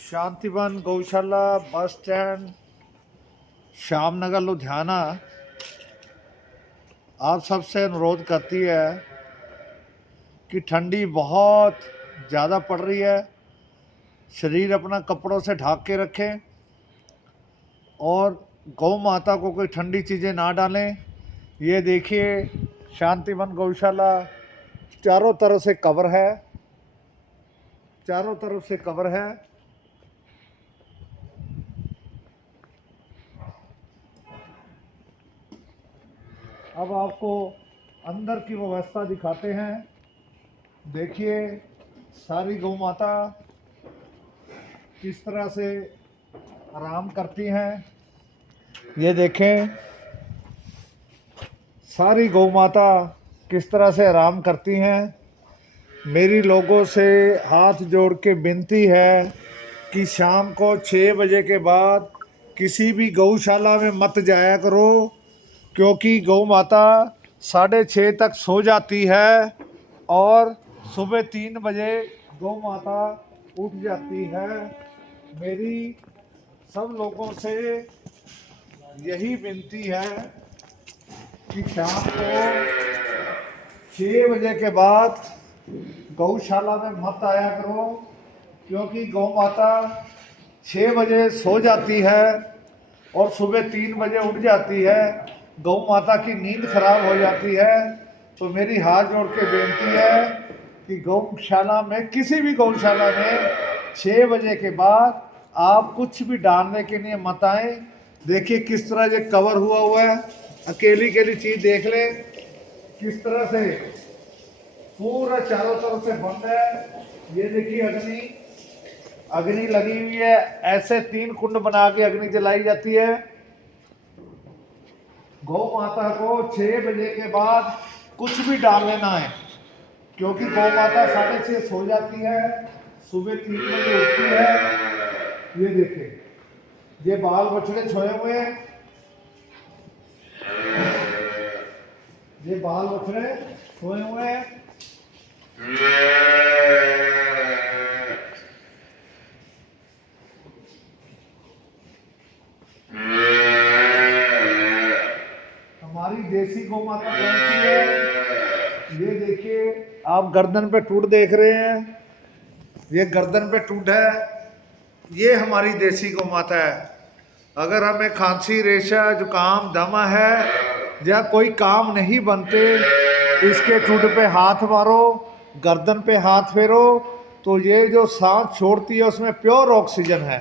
शांतिवन गौशाला bus stand Shyamnagar Ludhiana आप सबसे अनुरोध करती है कि ठंडी बहुत ज़्यादा पड़ रही है, शरीर अपना कपड़ों से ढक के रखें और गौ माता को कोई ठंडी चीज़ें ना डालें। ये देखिए शांतिवन गौशाला चारों तरफ से कवर है, चारों तरफ से कवर है। अब आपको अंदर की व्यवस्था दिखाते हैं। देखिए सारी गौ माता किस तरह से आराम करती हैं। ये देखें सारी गौ माता किस तरह से आराम करती हैं। मेरी लोगों से हाथ जोड़ के विनती है कि शाम को 6 बजे के बाद किसी भी गौशाला में मत जाया करो, क्योंकि गौ माता 6:30 तक सो जाती है और सुबह 3 बजे गौ माता उठ जाती है। मेरी सब लोगों से यही विनती है कि शाम को 6 बजे के बाद गौशाला में मत आया करो, क्योंकि गौ माता 6 बजे सो जाती है और सुबह 3 बजे उठ जाती है। गौ माता की नींद खराब हो जाती है। तो मेरी हाथ जोड़ के बेनती है कि गौशाला में, किसी भी गौशाला में 6 बजे के बाद आप कुछ भी डालने के लिए मत आए। देखिए किस तरह ये कवर हुआ है, अकेली चीज़ देख ले किस तरह से पूरा चारों तरफ से बंद है। ये देखिए अग्नि लगी हुई है। ऐसे 3 कुंड बना के अग्नि जलाई जाती है। गौ माता को 6 बजे के बाद कुछ भी डाल लेना है, क्योंकि गौ माता 6:30 सो जाती है, सुबह 3 बजे उठती है। ये देखिए ये बाल बछड़े सोए हुए हैं, ये बाल बछड़े सोए हुए हैं। हमारी देसी गौ माता कौन सी है? ये देखिए आप गर्दन पे टूट देख रहे हैं, ये गर्दन पे टूट है, ये हमारी देसी गौ माता है। अगर हमें खांसी, रेशा, जुकाम, दमा है या कोई काम नहीं बनते, इसके ठूड पे हाथ मारो, गर्दन पे हाथ फेरो, तो ये जो सांस छोड़ती है उसमें प्योर ऑक्सीजन है।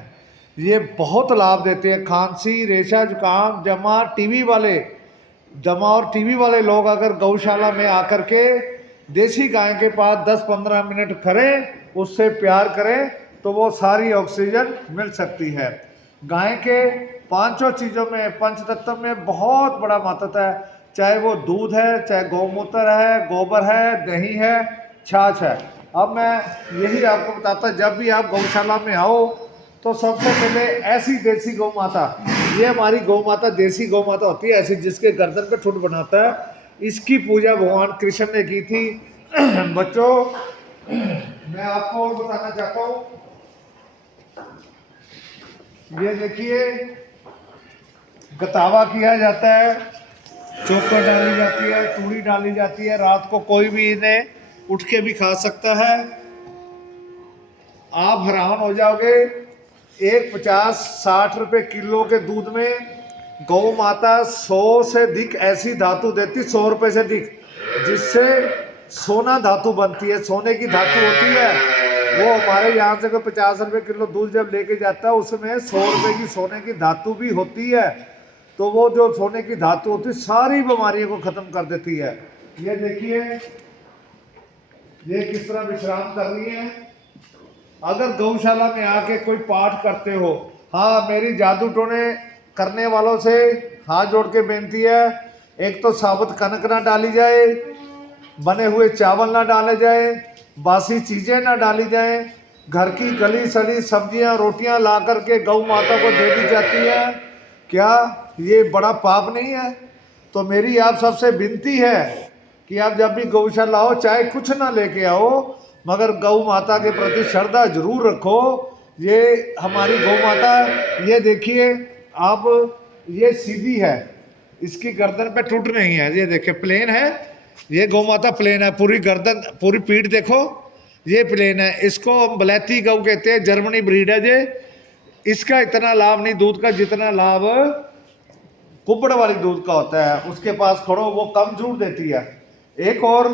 ये बहुत लाभ देते हैं। खांसी, रेशा, जुकाम, दमा और टीबी वाले लोग अगर गौशाला में आकर के देसी गाय के पास 10-15 मिनट करें, उससे प्यार करें, तो वो सारी ऑक्सीजन मिल सकती है। गाय के 5 चीज़ों में, पंचतत्व में बहुत बड़ा महत्व है। चाहे वो दूध है, चाहे गौमूत्र है, गोबर है, दही है, छाछ है। अब मैं यही आपको बताता, जब भी आप गौशाला में आओ तो सबसे पहले ऐसी देसी गौ माता, ये हमारी गौ माता देसी गौ माता होती है, ऐसी जिसके गर्दन पे ठुट बनाता है। इसकी पूजा भगवान कृष्ण ने की थी। बच्चों मैं आपको और बताना चाहता हूँ, ये देखिए गतावा किया जाता है, चोकर डाली जाती है, तूड़ी डाली जाती है। रात को कोई भी इन्हें उठ के भी खा सकता है। आप हैरान हो जाओगे, एक 50-60 रुपए किलो के दूध में गौ माता 100 से अधिक ऐसी धातु देती, 100 रुपए से अधिक, जिससे सोना धातु बनती है, सोने की धातु होती है। वो हमारे यहाँ से कोई 50 रुपए किलो दूध जब लेके जाता है, उसमें 100 रुपए की सोने की धातु भी होती है। तो वो जो सोने की धातु होती है सारी बीमारियों को खत्म कर देती है। ये देखिए ये किस तरह विश्राम कर रही है। अगर गौशाला में आके कोई पाठ करते हो, हाँ मेरी जादू टोने करने वालों से हाथ जोड़ के बेनती है, एक तो साबुत कनक ना डाली जाए, बने हुए चावल ना डाले जाए, बासी चीज़ें ना डाली जाए, घर की गली सली सब्जियां रोटियां ला करके गौ माता को दे दी जाती है। क्या ये बड़ा पाप नहीं है? तो मेरी आप सबसे विनती है कि आप जब भी गौशाला आओ, चाहे कुछ ना लेके आओ, मगर गौ माता के प्रति श्रद्धा जरूर रखो। ये हमारी गौ माता, ये देखिए आप, ये सीधी है, इसकी गर्दन पे टूट नहीं है, ये देखिए प्लेन है, ये गौ माता प्लेन है, पूरी गर्दन पूरी पीठ देखो ये प्लेन है। इसको हम बलैती गौ कहते हैं, जर्मनी ब्रीड है ये। इसका इतना लाभ नहीं दूध का जितना लाभ कुबड़ वाली दूध का होता है। उसके पास खड़ो, वो कम दूध देती है। एक और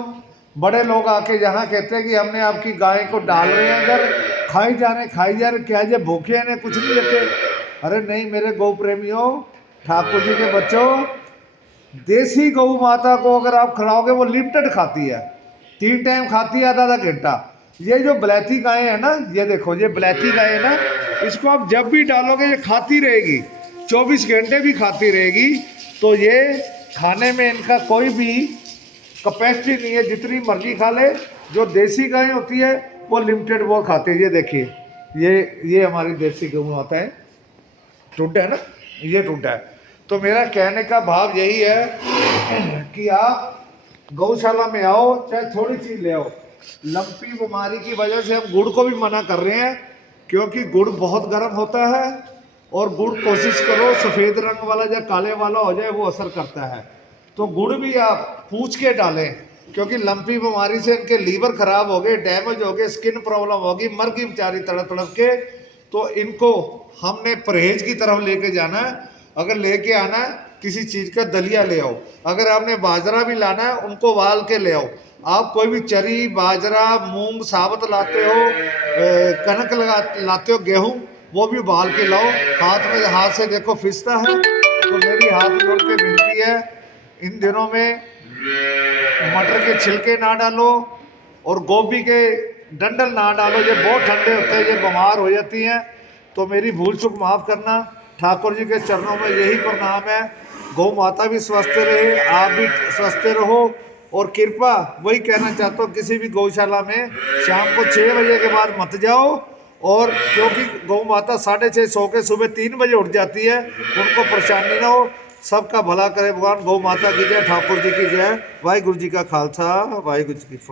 बड़े लोग आके यहाँ कहते हैं कि हमने आपकी गाय को डाल रहे हैं इधर, खाई जा रहे, क्या ये भूखे हैं, कुछ नहीं देते। अरे नहीं मेरे गौ प्रेमियों, ठाकुर जी के बच्चों, देसी गौ माता को अगर आप खिलाओगे वो लिमिटेड खाती है, 3 टाइम खाती है, आधा घंटा। ये जो बलैती गाय है ना, ये देखो ये बलैती गाय है ना, इसको आप जब भी डालोगे ये खाती रहेगी, 24 घंटे भी खाती रहेगी। तो ये खाने में इनका कोई भी कैपेसिटी नहीं है, जितनी मर्जी खा ले। जो देसी गाय होती है वो लिमिटेड वो खाती है। ये देखिए ये हमारी देसी गौ माता है, टूटा है ना, ये टूटा है। तो मेरा कहने का भाव यही है कि आप गौशाला में आओ, चाहे थोड़ी चीज ले आओ। लंपी बीमारी की वजह से हम गुड़ को भी मना कर रहे हैं, क्योंकि गुड़ बहुत गर्म होता है, और गुड़ कोशिश करो सफ़ेद रंग वाला या काले वाला हो जाए, वो असर करता है। तो गुड़ भी आप पूछ के डालें, क्योंकि लंपी बीमारी से इनके लीवर खराब हो गए, डैमेज हो गए, स्किन प्रॉब्लम होगी, मर गई बेचारी तड़प तड़प के। तो इनको हमने परहेज की तरफ लेके जाना है। अगर लेके आना है किसी चीज़ का दलिया ले आओ, अगर आपने बाजरा भी लाना है उनको उबाल के ले आओ। आप कोई भी चरी, बाजरा, मूंग साबुत लाते हो, कनक लाते हो, गेहूं, वो भी उबाल के लाओ। हाथ से देखो फिसता है। तो मेरी हाथ जोड़ के विनती है, इन दिनों में मटर के छिलके ना डालो और गोभी के डंडल ना डालो, ये बहुत ठंडे होते हैं, ये बीमार हो जाती हैं। तो मेरी भूल चूक माफ़ करना। ठाकुर जी के चरणों में यही प्रणाम है। गौ माता भी स्वस्थ रहे, आप भी स्वस्थ रहो। और कृपा वही कहना चाहता हूँ, किसी भी गौशाला में शाम को 6 बजे के बाद मत जाओ। और क्योंकि गौ माता 6:30 सो के सुबह 3 बजे उठ जाती है, उनको परेशानी ना हो। सबका भला करे भगवान। गौ माता की जय, ठाकुर जी की जय, वाहिगुरु जी का खालसा, वाहिगुरु जी की फतेह।